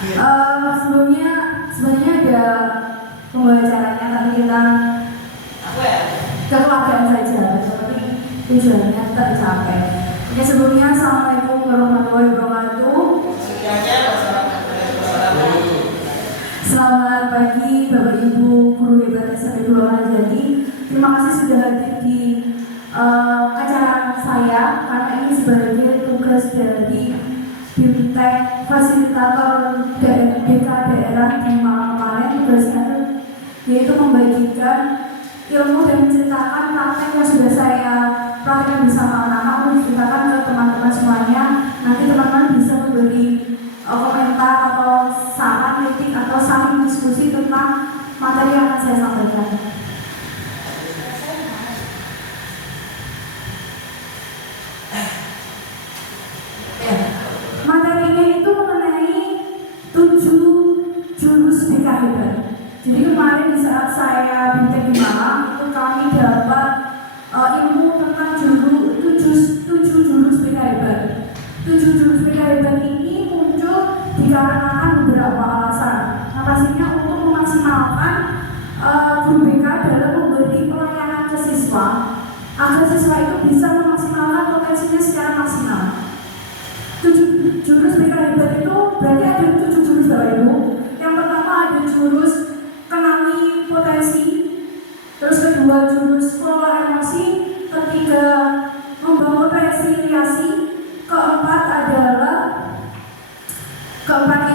Sebelumnya sebenarnya ada pembacaannya, tapi kita kekeluargaan saja, seperti tujuannya tercapai. Oke, sebelumnya assalamualaikum warahmatullahi wabarakatuh. Selamat pagi Bapak Ibu guru hebat SMP 2 Wanajati. Terima kasih sudah hadir di acara saya, karena ini sebagai tugas dari BIMTEK fasilitator DK daerah di Malang kemarin. Tugasnya yaitu membagikan ilmu dan menceritakan praktek yang sudah saya praktekkan bersama anak-anak, menceritakan ke teman-teman semuanya. Nanti teman-teman bisa memberi komentar atau saran, kritik atau saling diskusi tentang materi yang akan saya sampaikan. Materinya itu mengenai 7 jurus BK hebat. Jadi kemarin di saat saya BIMTEK di Malang, itu kami dapat ilmu tentang 7 jurus BK hebat. 7 jurus BK hebat ini muncul dikarenakan beberapa alasan. Nah, pastinya untuk memaksimalkan guru BK dalam memberi pelayanan ke siswa, agar siswa itu bisa memaksimalkan potensinya secara maksimal. 7 jurus BK hebat itu berarti ada 7 jurus Bapak Ibu. Yang pertama ada jurus kenali potensi, terus kedua jurus kelola emosi, ketiga membangun resiliasi, keempat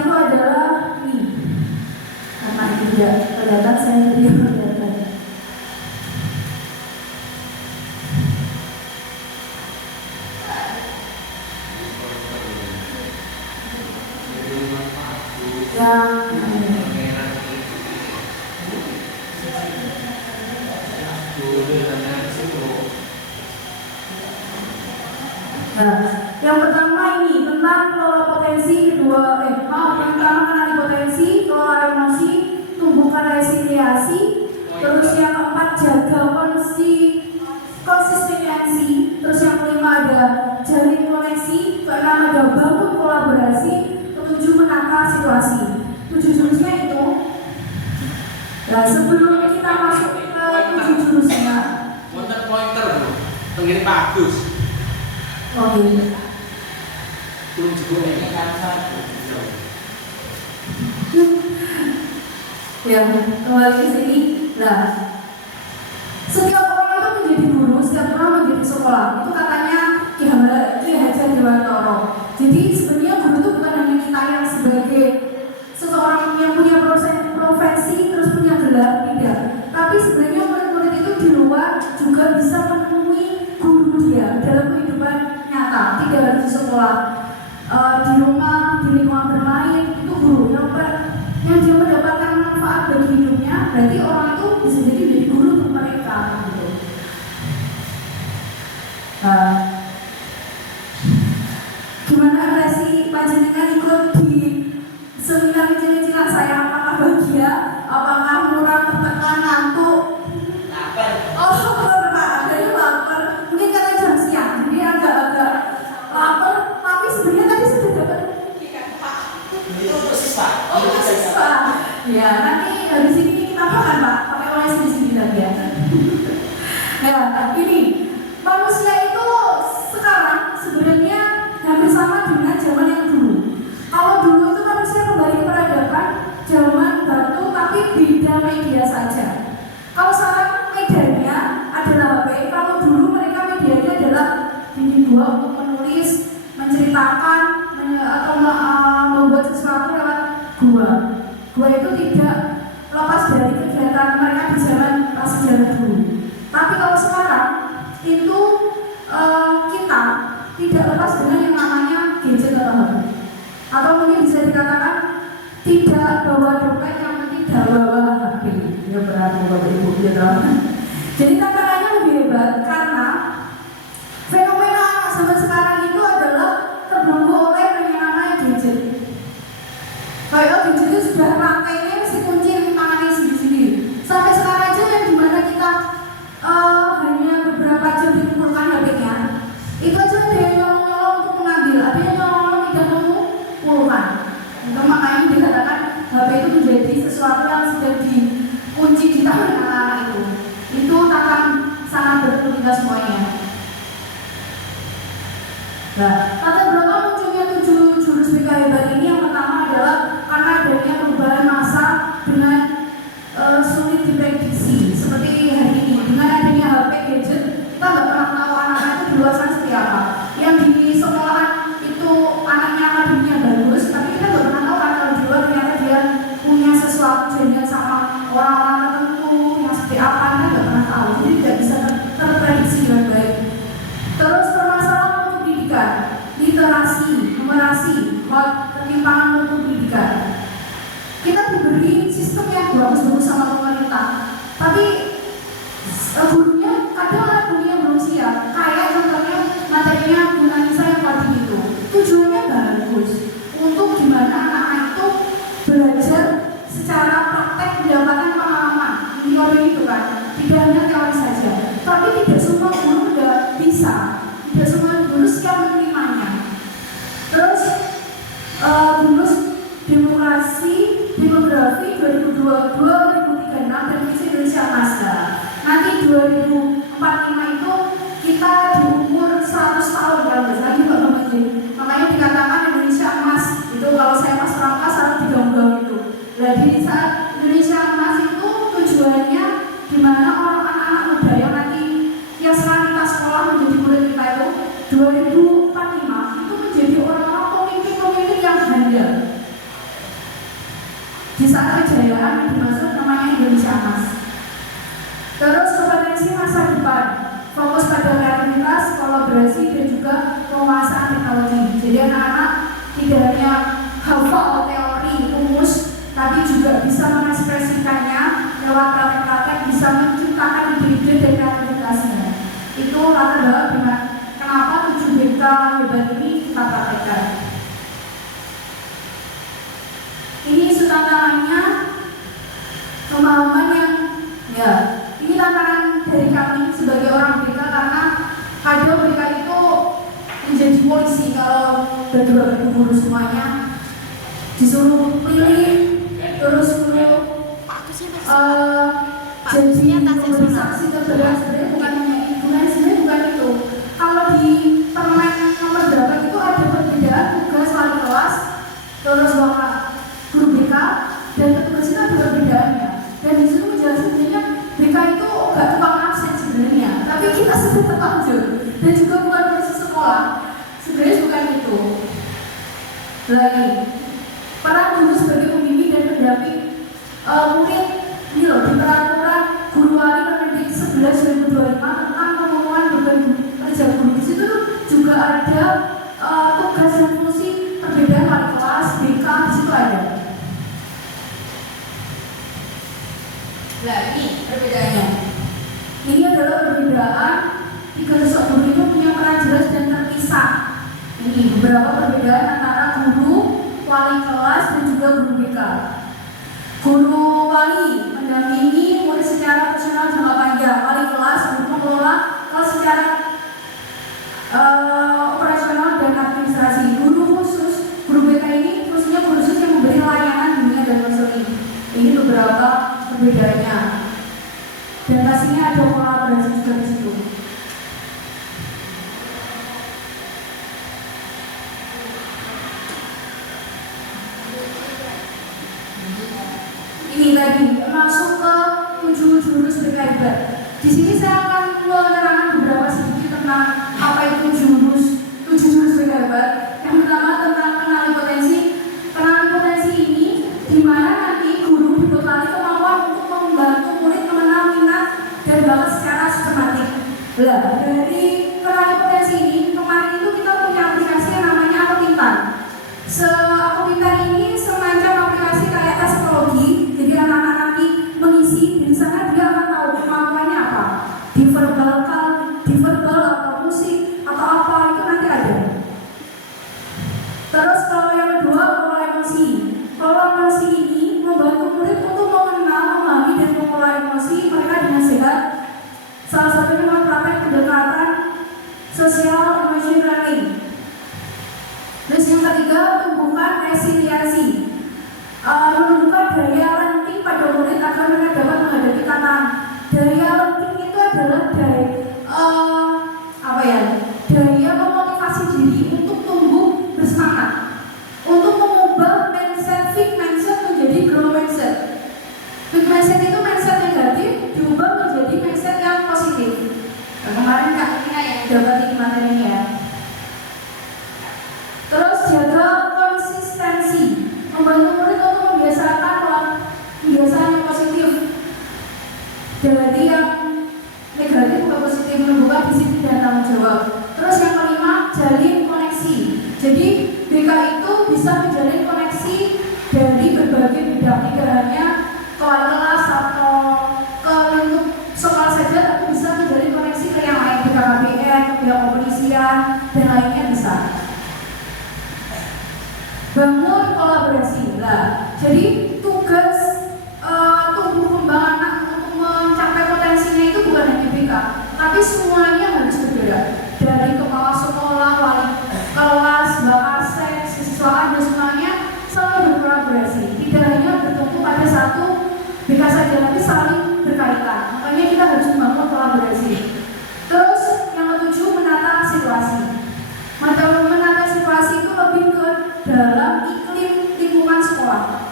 itu adalah ini. Karena ini tidak kelihatan, saya jadi kelihatan. Yang pertama ini tentang kelola potensi, tentang mengenali potensi, kelola emosi, tumbuhkan resiliasi, terus yang keempat jaga konsistensi, terus yang kelima ada jalin koneksi, keenam ada bangun kolaborasi, ketujuh menakar situasi. 7 jurusnya itu. Nah, sebelum kita masuk ke 7 jurusnya, pointer Bu, tenggiri bagus. oke. Belum juga ini kan Ya, kembali ke sini. Nah, setiap orang itu menjadi guru, setiap orang menjadi sekolah. Itu katanya Ki Hajar Dewantara. Jadi sebenarnya guru itu bukan hanya kita yang sebagai seseorang yang punya profesi terus punya gelar, tidak. Tapi sebenarnya murid-murid itu di luar juga bisa menemui guru dia dalam kehidupan nyata, tidak harus di sekolah, di rumah, di lingkungan bermain, itu guru yang dia mendapatkan manfaat bagi hidupnya. Berarti orang itu bisa jadi guru untuk mereka gitu. Gimana relasi panjenengan ikut di seminar kecil-kecilan saya? Apakah bahagia? Apakah murah, tertekan, ngantuk? lapar. Oh, lapar, jadi lapar. Mungkin karena jam siang, jadi agak-agak lapar. Tapi sebenarnya tadi sudah dapat Ini untuk siswa. oh siswa. Ya, nanti habis ini kita makan Pak, pakai oleh di sini lagi ya. Ya, ini manusia itu sekarang sebenarnya hampir sama dengan zaman yang dulu. Kalau dulu itu manusia kembali ke peradaban zaman batu, tapi beda media saja. Kalau sekarang medianya adalah HP, kalau dulu mereka medianya adalah bikin gua untuk menulis, menceritakan, atau membuat sesuatu lewat gua. Gua itu tidak lepas dari kegiatan mereka di zaman prasejarah dulu. Tapi kalau sekarang itu kita tidak lepas dengan yang namanya gadget atau HP. Atau mungkin bisa dikatakan tidak bawa dompet, yang penting bawa HP. Ya berarti Bapak Ibu gitu. Jadi tantangannya lebih hebat karena fenomena anak zaman sekarang itu adalah terbelenggu oleh yang namanya gadget. Kayak gadget itu sudah rantainya si kunci di tangannya sendiri-sendiri. Sampai sekarang aja yang dimana kita hanya beberapa jam dikumpulkan HP-nya, itu aja ada yang nyolong-nyolong untuk mengambil, ada yang nyolong-nyolong tidak mengumpulkan. Itu makanya HP itu menjadi sesuatu yang sudah dikunci di tangan anak-anak itu. Itu akan sangat berarti kita semuanya. Nah, latar belakang munculnya 7 jurus BK hebat ini yang pertama adalah karena adanya perubahan masa dengan sulit diprediksi. Seperti hari ini, dengan adanya HP gadget, kita nggak pernah tahu anak-anak itu di luar sana seperti apa. Yang di sekolah itu anaknya akademinya bagus, tapi kita nggak pernah tahu kan kalau di luar ternyata dia punya sesuatu jaringan sama orang-orang tertentu yang seperti apa, kita nggak pernah tahu. Jadi tidak bisa terprediksi dengan baik. Terus permasalahan untuk pendidikan, literasi, numerasi, ketimpangan untuk pendidikan. Kita diberi sistem yang bagus-bagus sama pemerintah, tapi gurunya kadang gurunya belum siap. Kayak contohnya materinya Gunanisa yang tadi itu, tujuannya bagus untuk gimana anak-anak itu belajar secara praktek, mendapatkan pengalaman. Teori itu kan, tidak hanya teori saja. Tapi tidak semua guru sudah bisa, tidak semua guru siap menerimanya. Terus lulus demografi 2022-2036 dan visi Indonesia Masa. Nanti 2045 itu kita di umur 100 tahun kalau nggak salah juga makanya dikatakan Indonesia emas. Itu kalau saya pas rangka selalu digaung-gaung itu. Nah di saat Indonesia emas itu tujuannya dimana orang anak-anak muda yang nanti yang sekarang kita sekolah menjadi murid kita itu 2045 itu menjadi orang-orang pemimpin-pemimpin yang handal. Di saat kejayaan dimaksud namanya Indonesia emas. Terus kompetensi masa depan, fokus pada kreativitas, kolaborasi dan juga penguasaan teknologi. Jadi anak-anak tidak hanya hafal teori rumus, tapi juga bisa mengekspresikannya lewat praktek-praktek, bisa menciptakan ide-ide dan kreativitasnya. Itu latar belakang dengan kenapa 7 BK hebat ini kita praktekkan. Ini tantangannya pemahaman yang ini tantangan dari kami sebagai orang BK karena kadang BK itu menjadi polisi kalau berdua guru semuanya disuruh pilih terus suruh janjinya memberi saksi terberat. Sebenarnya bukan itu. Kalau di permen nomor berapa itu ada perbedaan tugas wali kelas terus guru BK dan petugas itu ada perbedaannya. Dan di situ menjelaskan sebenarnya BK itu nggak tukang absen sebenarnya, tapi kita sudah terlanjur dan juga bukan proses sekolah. Sebenarnya bukan itu. Lagi peran guru sebagai pembimbing dan pendamping murid ini loh di peraturan guru wali Permendikbud 11/2025 tentang pengumuman beban kerja guru. Di situ juga ada tugas dan fungsi perbedaan wali kelas BK di situ ada. Nah ini perbedaannya. Ini adalah perbedaan 3 sosok guru itu punya peran jelas dan terpisah. Ini beberapa perbedaan antara guru, wali kelas dan juga guru BK. Guru wali mendampingi murid secara personal jangka panjang. Wali kelas guru mengelola kelas secara operasional dan administrasi. Guru khusus, guru BK ini khususnya guru khusus yang memberi layanan dunia dan konseling. Ini beberapa perbedaannya. Dan pastinya ada kolaborasi juga di situ. Ini tadi masuk ke 7 jurus BK hebat. Di sini saya akan menerangkan beberapa sedikit tentang apa itu 7 jurus BK hebat. Yang pertama tentang kenali potensi. Kenali potensi ini di mana nanti guru dibekali kemampuan untuk membantu murid mengenal minat dan bakat secara sistematik. Lah, dari kenali potensi ini kemarin itu kita punya aplikasi yang namanya Aku Pintar. Aku Pintar ini semacam aplikasi kayak tes psikologi. Jadi anak-anak nanti mengisi di sana dia akan tahu kemampuannya apa. Di verbal atau musik atau apa itu nanti ada. Terus kalau yang kedua pola emosi. Pola emosi ini membantu murid untuk mengenal, memahami dan mengelola emosi mereka dengan sehat. Salah satunya melalui praktek pendekatan social emotion learning. Terus yang ketiga tumbuhkan resiliensi. Menumbuhkan dari berbagai bidang, tidak hanya kelas atau ke lingkup sekolah saja, tapi bisa menjadi koneksi ke yang lain, ke KKBN, ke pihak kepolisian, dan lainnya bisa. Bangun kolaborasi. Nah, jadi tugas tumbuh kembang anak untuk mencapai potensinya itu bukan hanya BK, tapi semuanya harus bergerak. Dari kepala sekolah, wali kelas, bahasa, siswaan, dan semuanya selalu berkolaborasi. Tidak hanya bertumpu pada satu BK saja, tapi saling berkaitan. Makanya kita harus membangun kolaborasi. Terus yang ketujuh, menata situasi. Menata situasi itu lebih ke dalam iklim lingkungan sekolah.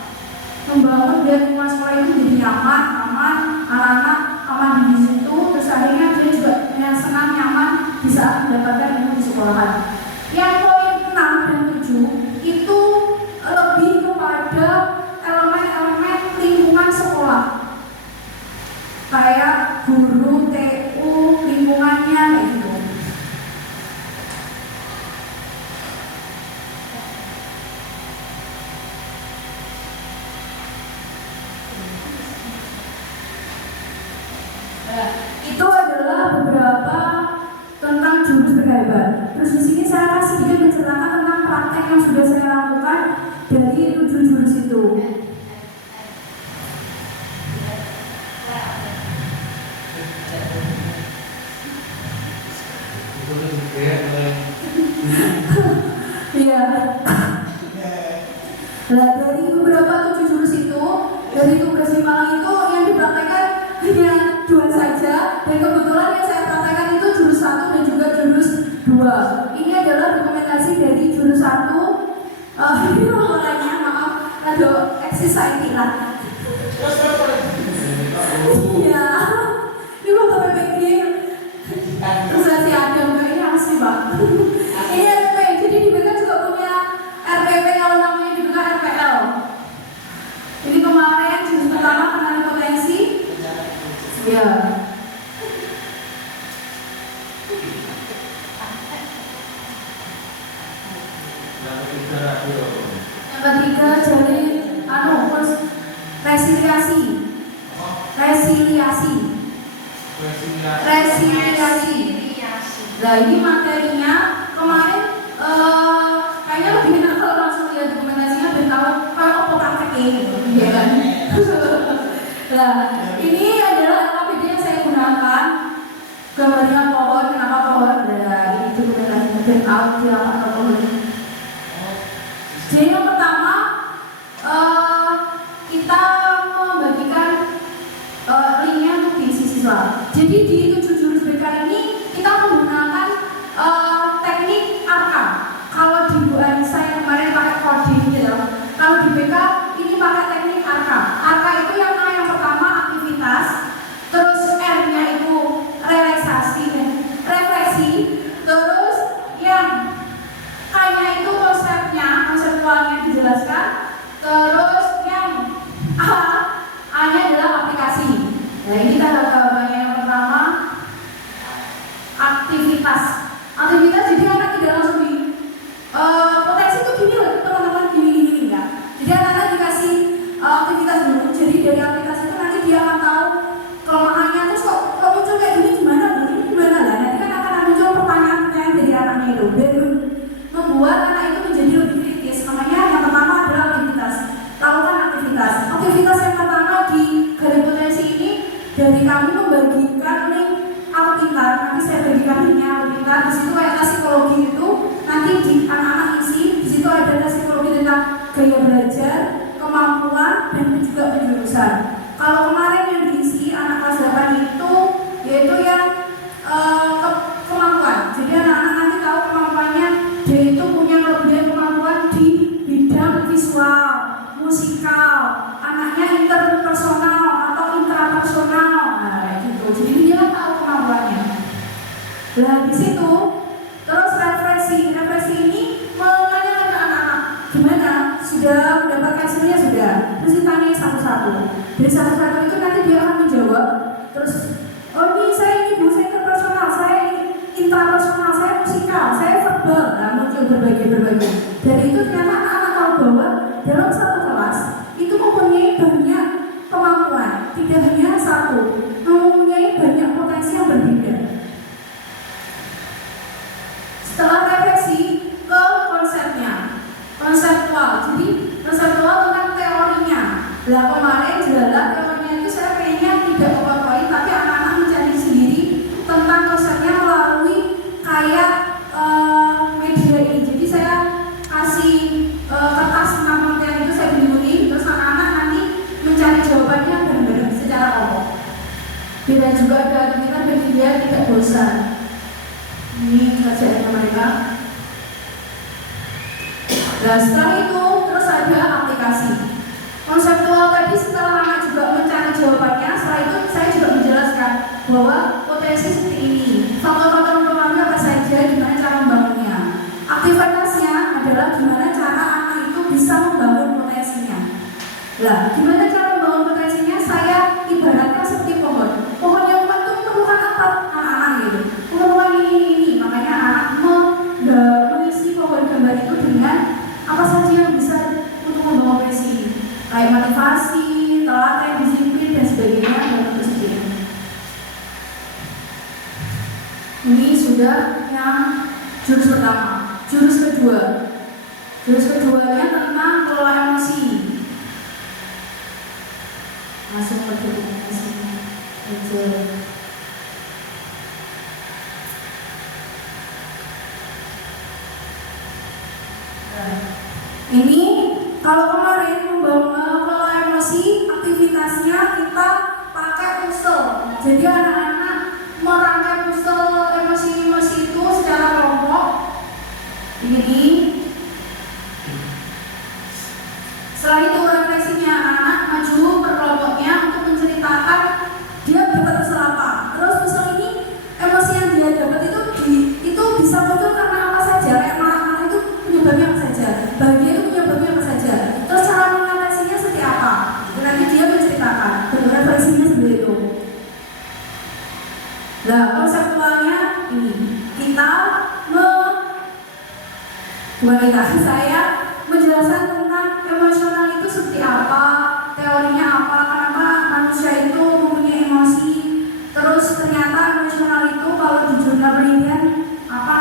Membangun biar lingkungan sekolah itu jadi nyaman, aman, anak-anak aman di situ, terus akhirnya dia juga senang, nyaman di saat mendapatkan ilmu di sekolahan. Yang poin 6 dan 7 itu lebih kepada elemen-elemen lingkungan sekolah, kayak guru, TU, lingkungannya kayak gitu. Itu adalah beberapa tentang jurus berhebat. Terus di sini saya akan sedikit menceritakan tentang praktek yang sudah saya lakukan dari 7 jurus itu. Iya. Nah, dari beberapa 7 jurus itu, dari tugas di Malang itu yang dipraktekkan hanya 2 saja, dan kebetulan yang saya praktekkan itu jurus 1 dan juga jurus 2. Ini adalah dokumentasi dari jurus 1. Ini orangnya, maaf, ada exercise lah. Iya, ini foto PPG. Terus si Adam, ini asli Pak. Ini RP, jadi di BK juga punya RPP, kalau namanya di BK RPL. Ini kemarin jurus pertama kenali potensi. Ya. Yang ketiga jadi resiliasi. Nah, ini materinya kemarin kayaknya lebih enak kalau langsung lihat dokumentasinya dan tahu kalau apa prakteknya gitu, ya kan? Nah, ini adalah LKPD yang saya gunakan. Gambarnya pohon, kenapa pohon? Nah, ini dokumentasinya breakout di apa pohon. Jadi yang pertama kita membagikan linknya untuk diisi siswa. Jadi di 7 jurus BK ini kita menggunakan teknik ARKA. Kalau di Bu Anissa yang kemarin pakai coding gitu. Kalau di BK ini pakai teknik ARKA. ARKA itu yang pertama aktivitas, terus R-nya itu relaksasi dan refleksi, terus yang K-nya itu konseptualnya dijelaskan, terus yang A-nya adalah aplikasi. Nah, ini kita gambarnya yang pertama aktivitas. Aktivitas jadi anak tidak langsung di potensi itu gini loh teman-teman, gini ya. Jadi anak dikasih aktivitas dulu. Jadi dari aktivitas itu nanti dia akan tahu kelemahannya, terus kok muncul kayak gini gimana, lah. Nanti kan akan muncul pertanyaan-pertanyaan dari anaknya itu, dan membuat anak itu menjadi lebih kritis. Makanya yang pertama adalah aktivitas. Lakukan aktivitas. Aktivitas yang pertama di gali potensi ini dari kami membagikan link Alpintar. Nanti saya bagikan linknya Alpintar. Di situ kayak tes psikologi itu nanti di anak-anak isi. Di situ ada tes psikologi tentang gaya belajar, kemampuan, dan juga penjurusan. Kalau kemarin yang diisi anak kelas 8 itu yaitu yang kemampuan. Jadi anak-anak nanti tahu kemampuannya, dia itu punya kelebihan kemampuan di bidang visual, musikal, anaknya interpersonal atau intrapersonal, nah gitu. Jadi dia kan tahu kemampuannya. Nah di situ terus refleksi ini menanyakan ke anak-anak gimana, sudah mendapatkan hasilnya, sudah. Terus ditanya satu-satu. Dari satu-satu itu nanti dia akan menjawab. Terus oh ini saya ini Bu, saya interpersonal, saya intrapersonal, saya musikal, saya verbal. Nah muncul berbagai. Dari itu ternyata anak-anak tahu bahwa dalam satu kelas Lah kemarin jalan teorinya itu saya pengennya tidak PowerPoint tapi anak-anak mencari sendiri tentang konsepnya melalui kayak media ini. Jadi saya kasih kertas tentang pengertian itu saya beli terus anak-anak nanti mencari jawabannya bareng-bareng secara kelompok. Dan juga ada aktivitas bagi dia tidak bosan. Ini kerjaannya mereka. Nah setelah itu terus ada aplikasi konseptual tadi. Setelah anak juga mencari jawabannya, setelah itu saya juga menjelaskan bahwa potensi seperti ini, faktor-faktor mempengaruhi apa saja, gimana cara membangunnya. Aktivitasnya adalah gimana cara anak itu bisa membangun potensinya. Lah gimana cara membangun potensinya? Saya ibaratnya seperti pohon. Pohon yang kuat itu memerlukan apa anak-anak gitu? Memerlukan ini. Makanya anak mengisi pohon gambar itu dengan apa saja yang bisa untuk membangun potensi, kayak motivasi, telaten, disiplin dan sebagainya dan tentu saja. Ini sudah yang jurus pertama. Jurus kedua. Jurus keduanya tentang kelola emosi. Langsung ke emosi. Ini kalau kemarin mengelola emosi, aktivitasnya kita pakai puzzle. Jadi anak-anak merangkai puzzle emosi-emosi itu secara kelompok. Ini. Setelah itu refleksinya anak-anak maju per kelompoknya untuk menceritakan dia dapat puzzle apa. Terus puzzle ini emosi yang dia dapat itu bisa muncul karena apa saja. Kayak marah-marah itu penyebabnya apa saja. Bahagia itu penyebabnya apa saja. Terus cara mengatasinya seperti apa. Nanti dia menceritakan. Refleksinya seperti itu. Nah konseptualnya ini saya menjelaskan tentang emosional itu seperti apa, teorinya apa, kenapa manusia itu mempunyai emosi. Terus ternyata emosional itu kalau di jurnal penelitian apa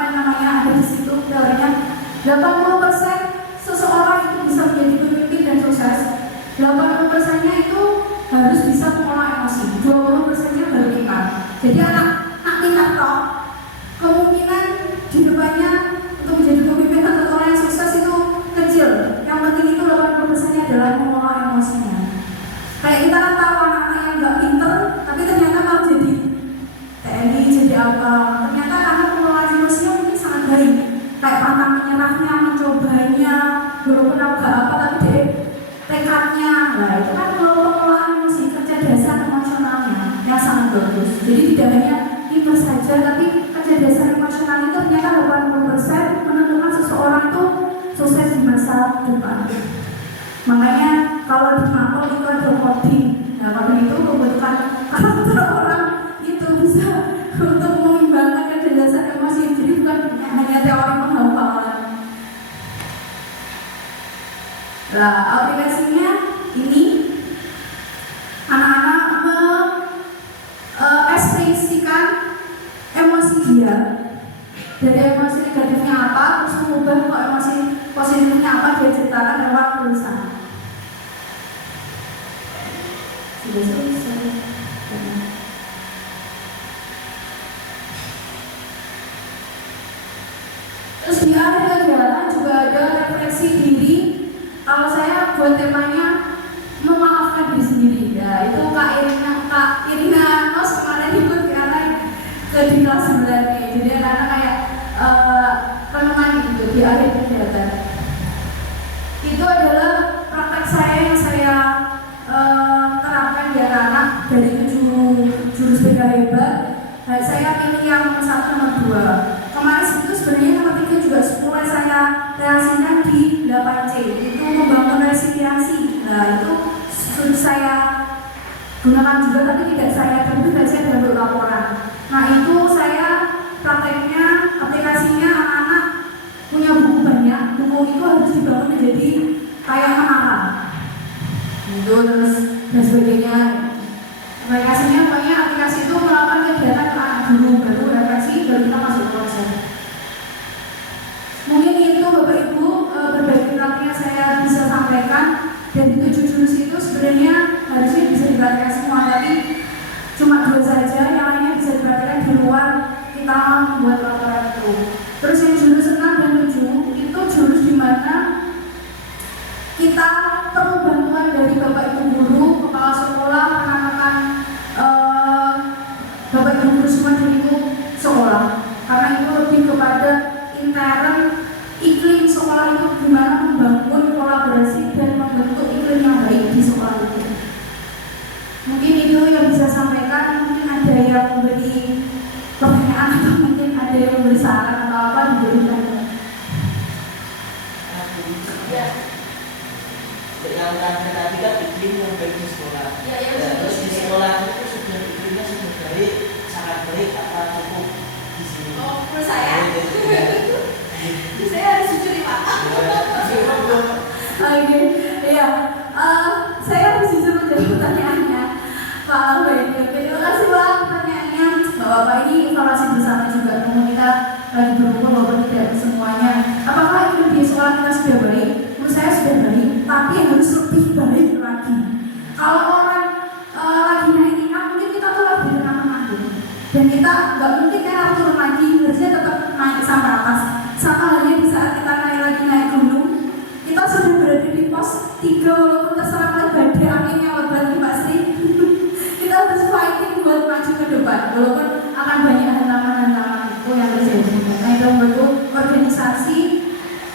yang namanya ada di situ teorinya 80% seseorang itu bisa menjadi pemimpin dan sukses. 80%-nya itu harus bisa mengolah emosi, 20%-nya baru kita. Jadi anak kita toh kemungkinan di depannya untuk menjadi pemimpin atau orang yang sukses itu kecil. Yang penting itu 80%-nya adalah mengolah emosinya. Kayak kita kan tahu anak-anak yang nggak pinter, tapi ternyata malah jadi TNI, jadi apa? Ternyata karena mengolah emosinya mungkin sangat baik. Kayak pantang menyerahnya, mencobanya, walaupun agak apa tapi tekadnya. Nah itu kan mengolah emosi, kecerdasan emosionalnya yang sangat bagus. Jadi tidak hanya pinter saja, tapi kecerdasan emosional itu ternyata 80% menentukan seseorang itu sukses di masa depan. Makanya kalau di makro itu ada coding. Nah coding itu membutuhkan karakter orang itu bisa untuk mengimbangkan kecerdasan emosi. Jadi bukan hanya teori penghafalan. Nah aplikasinya ini anak-anak mengekspresikan emosi dia. Dari emosi negatifnya apa, terus mengubah ke emosi positifnya apa, dia ceritakan lewat tulisan. Sudah selesai. Terus di akhir kegiatan juga ada refleksi diri. Kalau saya buat temanya memaafkan diri sendiri. Ya itu Kak Irina Nos kemarin ikut ke di kelas 9 nih. Jadi anak-anak kayak renungan gitu di akhir kegiatan. Itu adalah praktek saya yang saya terapkan di anak-anak dari 7 jurus beda hebat. Dan saya pilih yang nomor 1, nomor 2. Kemarin itu sebenarnya nomor 3 juga mulai saya realisasikan di 8C. Itu membangun resiliensi. Nah itu sudah saya gunakan juga, tapi tidak saya dalam bentuk laporan. Nah itu saya prakteknya, aplikasinya anak-anak punya buku banyak. Buku itu harus dibangun menjadi kayak menara. Itu terus dan sebagainya. Aplikasinya pokoknya aplikasi itu melakukan kegiatan ke anak dulu, baru refleksi, baru kita masuk ke konsep. Mungkin itu Bapak Ibu berbagi praktek yang saya bisa sampaikan. dari 7 jurus itu sebenarnya harusnya bisa diperhatikan semua, tapi cuma 2 saja, yang lainnya bisa diperhatikan di luar kita membuat laporan itu. Terus yang jurus 6 dan 7 itu jurus di mana kita perlu bantuan dari Bapak Ibu guru, kepala sekolah, rekan-rekan Bapak Ibu guru semua di lingkup sekolah, karena itu lebih kepada intern iklim sekolah itu gimana membangun kolaborasi dan membentuk iklim yang baik di sekolah itu. Mungkin itu yang bisa sampaikan. Mungkin ada yang memberi pertanyaan atau mungkin ada yang memberi saran atau apa diberikan. Ya. Yang tadi kan iklim yang baik di sekolah. Terus di sekolah itu sudah iklimnya sudah baik, sangat baik apa cukup di sini? Oh, menurut saya. Saya harus jujur nih Pak. Oke, ya. Saya harus jujur menjadi pertanyaannya Pak Alwin. Terima kasih Pak pertanyaannya. Bapak ini evaluasi bersama juga. Kita lagi berhubung walaupun tidak semuanya. Apakah iklim di sekolah kita sudah baik? Menurut saya sudah baik, tapi harus lebih baik lagi. Kalau orang lagi naik tingkat, mungkin kita tuh lagi di tengah-tengah gitu. Dan kita nggak mungkin kan turun lagi, harusnya tetap naik sampai atas. Sama halnya di saat kita naik gunung, kita sudah berada di pos 3 walaupun terserang oleh badai angin yang lebat di Pak Sri. Kita harus fighting buat maju ke depan, walaupun akan banyak hantaman-hantaman itu yang terjadi. Nah itu bentuk organisasi.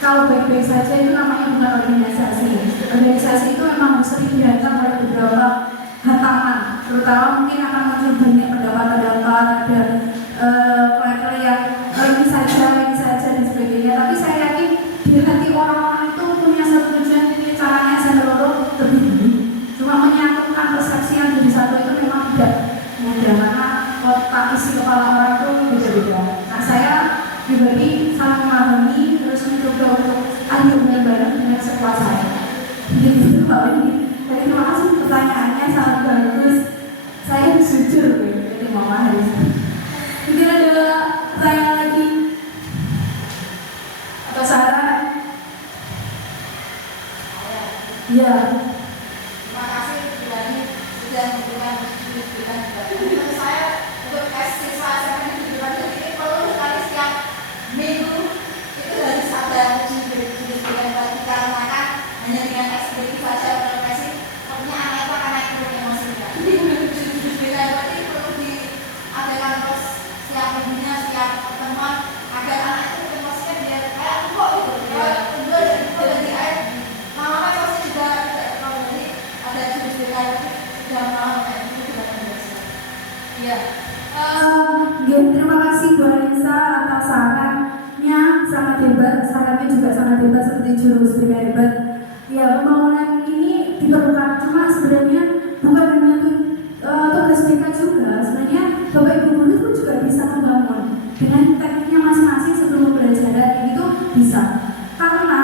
Kalau baik-baik saja itu namanya bukan organisasi. Organisasi itu memang sering dihantam oleh beberapa hantaman, terutama mungkin akan muncul banyak pendapat-pendapat, ada proyek yang ini saja dan sebagainya. Tapi saya yakin di hati orang-orang itu punya satu tujuan, ini caranya saya lorong lebih dulu. Cuma menyatukan persepsi yang jadi satu itu memang tidak mudah, karena otak isi kepala orang itu beda-beda. Nah saya pribadi sangat memahami, terus mencoba untuk ayo bareng dengan sekuat saya. Jadi Pak Widi, terima kasih pertanyaannya sangat bagus. Saya jujur, jadi mama hari ini. Mungkin ada pertanyaan lagi atau saran? Ya. Terima kasih pribadi sudah memberikan juga. Menurut saya untuk siswa SMA di Jurusan ini perlu sekali setiap minggu itu harus ada judul dikarenakan hanya dengan ekspresi saja profesi sepertinya anak itu akan naik turun emosi. Jadi judul berarti perlu diadakan terus setiap minggunya, setiap pertemuan agar anak itu emosinya biar kayak kok gitu ya kedua dari air mama pasti juga tidak terlalu jadi ada judul berarti sudah mau kayak itu juga biasa. Iya. Terima kasih Bu Anissa atas sarannya, sangat hebat. Sarannya juga sangat hebat seperti jurus juga hebat. Ya, pembangunan ini diperlukan, cuma sebenarnya bukan hanya tugas BK juga. Sebenarnya Bapak Ibu guru pun juga bisa membangun dengan tekniknya masing-masing sebelum pembelajaran itu bisa. Karena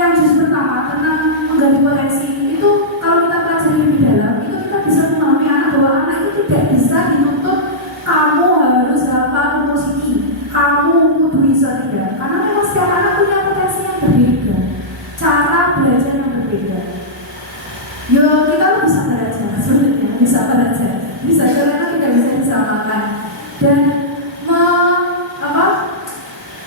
yang jurus pertama tentang menggali potensi itu kalau kita pelajari lebih dalam itu kita bisa memahami anak bahwa anak itu tidak bisa dituntut kamu harus hafal rumus ini, kamu kudu bisa tidak, karena memang setiap anak punya potensi yang berbeda, cara belajar yang berbeda. Yo kita bisa belajar sebenarnya, bisa karena tidak bisa disamakan dan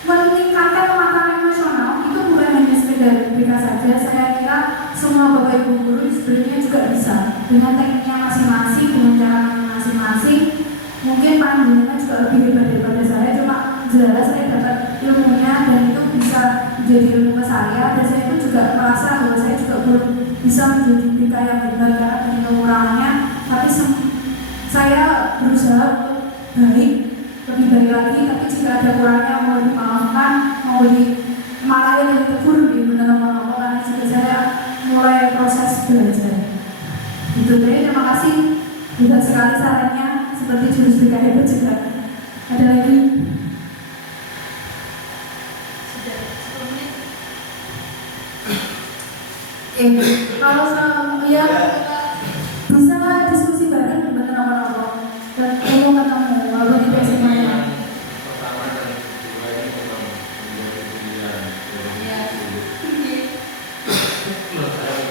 meningkatkan kematangan emosional itu bukan hanya sekedar BK saja. Saya kira semua Bapak Ibu guru sebenarnya juga bisa dengan tekniknya masing-masing, dengan cara masing-masing. Mungkin pandangannya juga lebih hebat daripada saya, cuma jelas saya dapat ilmunya dan itu bisa menjadi ilmu ke saya, dan saya itu juga merasa bahwa saya juga belum bisa menjadi BK yang hebat karena punya kekurangannya, tapi saya berusaha untuk lebih baik lagi, tapi jika ada kurangnya mau dimaafkan, mau dimarahin dan ditegur di benar-benar karena juga saya mulai proses belajar. Itu deh, terima kasih. Hebat sekali sarannya, seperti jurus BK hebat juga. Ada lagi? Sudah 10 menit. Kalau ya bisa diskusi bareng benar-benar dan ketemu kalau tidak semuanya. Pertama dan kedua ini memang menjadi pilihan. Ya. Menurut saya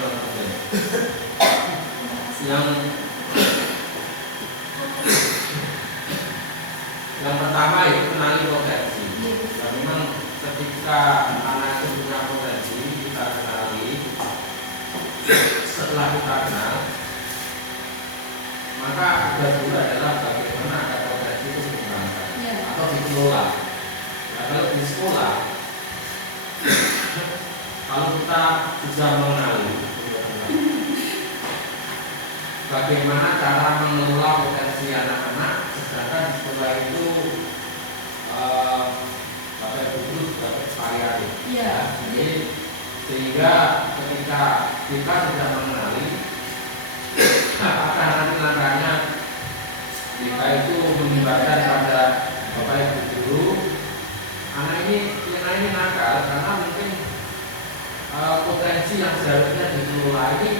Yang pertama itu kenali potensi. Dan memang ketika anak itu punya potensi, kita kenali. Setelah kita kenal, maka ada juga adalah bagaimana agar potensi itu dikembangkan atau dikelola. Nah, kalau di sekolah, kalau kita bisa mengenali bagaimana cara mengelola potensi anak-anak, sedangkan di sekolah itu Bapak Ibu guru sebagai variatif. Jadi sehingga ketika kita sudah mengenali apakah nanti langkahnya kita itu menyebarkan pada Bapak Ibu guru, anak ini nakal karena mungkin potensi yang seharusnya dikelola ini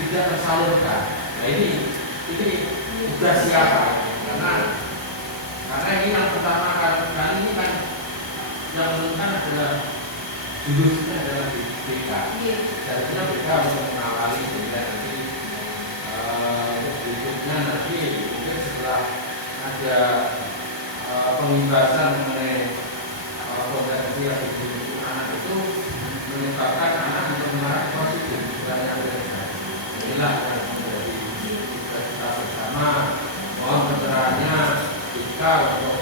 tidak tersalurkan. Nah ini sudah siapa? Karena ini yang pertama kali ini kan yang menentukan adalah jurusannya adalah BK. Seharusnya BK untuk mengawali sehingga nanti berikutnya nanti mungkin setelah ada pembahasan mengenai potensi yang dimiliki anak itu menyebabkan anak benar-benar positif bukan yang negatif. Inilah yang menjadi tugas kita bersama. Mohon pencerahannya kita untuk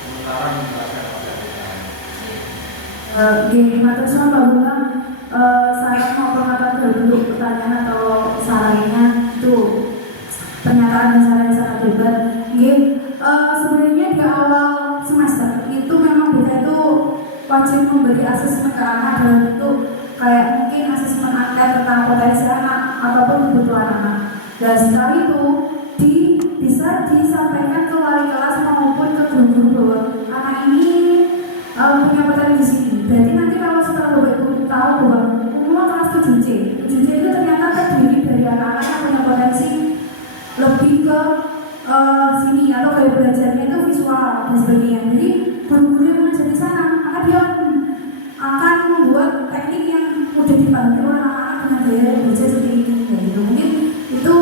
sementara menjelaskan pada kita. Gini, terus Pak Bunga, saya mau mengatakan berbentuk pertanyaan atau sarannya itu pernyataan dan saran yang sangat hebat. Sebenarnya di awal semester itu memang kita itu wajib memberi asesmen ke anak dalam bentuk kayak mungkin asesmen angka tentang potensi anak ataupun kebutuhan anak. Dan setelah itu bisa disampaikan ke wali kelas maupun ke guru-guru bahwa anak ini punya potensi di sini. Berarti nanti kalau setelah Bapak Ibu tahu bahwa umur kelas 7C itu ternyata terdiri dari anak-anak yang punya potensi lebih ke sini atau gaya belajarnya itu visual dan sebagainya. Jadi guru-guru yang mengajar di sana maka dia akan membuat teknik yang mudah dipahami oleh anak-anak dengan gaya belajar seperti ini. Gitu. Mungkin itu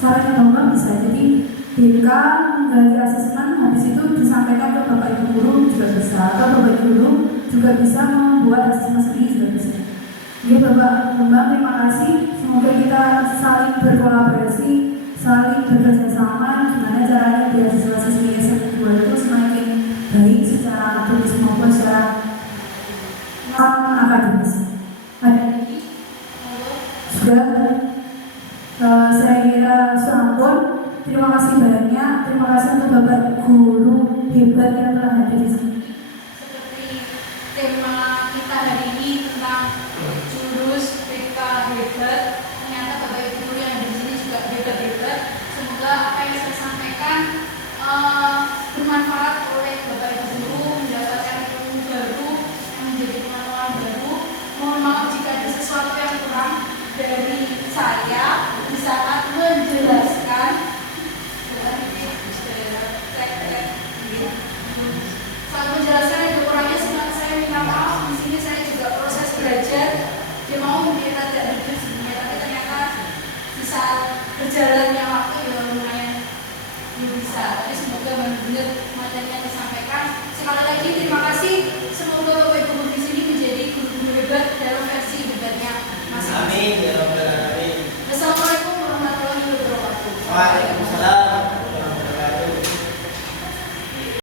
saran yang Bapak bisa. Jadi BK menggali asesmen, habis itu disampaikan ke Bapak Ibu guru juga bisa, atau Bapak Ibu guru juga bisa membuat asesmen sendiri juga bisa. Oke Bapak Bambang, terima kasih. Semoga kita saling berkolaborasi, saling bekerja sama gimana caranya biar siswa-siswi SMP 2 itu semakin baik secara akademis maupun secara akademis. Ada lagi? Sudah? Saya kira sampun. Terima kasih banyak. Terima kasih untuk Bapak Guru hebat yang telah hadir di sini. Seperti tema kita hari ini tentang jurus BK hebat, ternyata Bapak Ibu guru yang ada di sini juga hebat-hebat. Semoga apa yang saya sampaikan bermanfaat oleh Bapak Ibu guru, mendapatkan ilmu baru yang menjadi pengetahuan baru. Mohon maaf jika ada sesuatu yang kurang dari saya di saat menjelaskan. Saat menjelaskan yang kurangnya saya minta maaf. Di sini saya juga proses belajar. Dia mau mungkin tidak benar sebenarnya, tapi ternyata di saat berjalannya waktu ya lumayan bisa. Tapi semoga benar-benar materi yang disampaikan. Sekali lagi terima kasih. Semoga Bapak Ibu guru di sini menjadi guru-guru hebat dalam versi hebatnya masing-masing. Amin ya rabbal alamin. Assalamualaikum warahmatullahi wabarakatuh. Waalaikumsalam.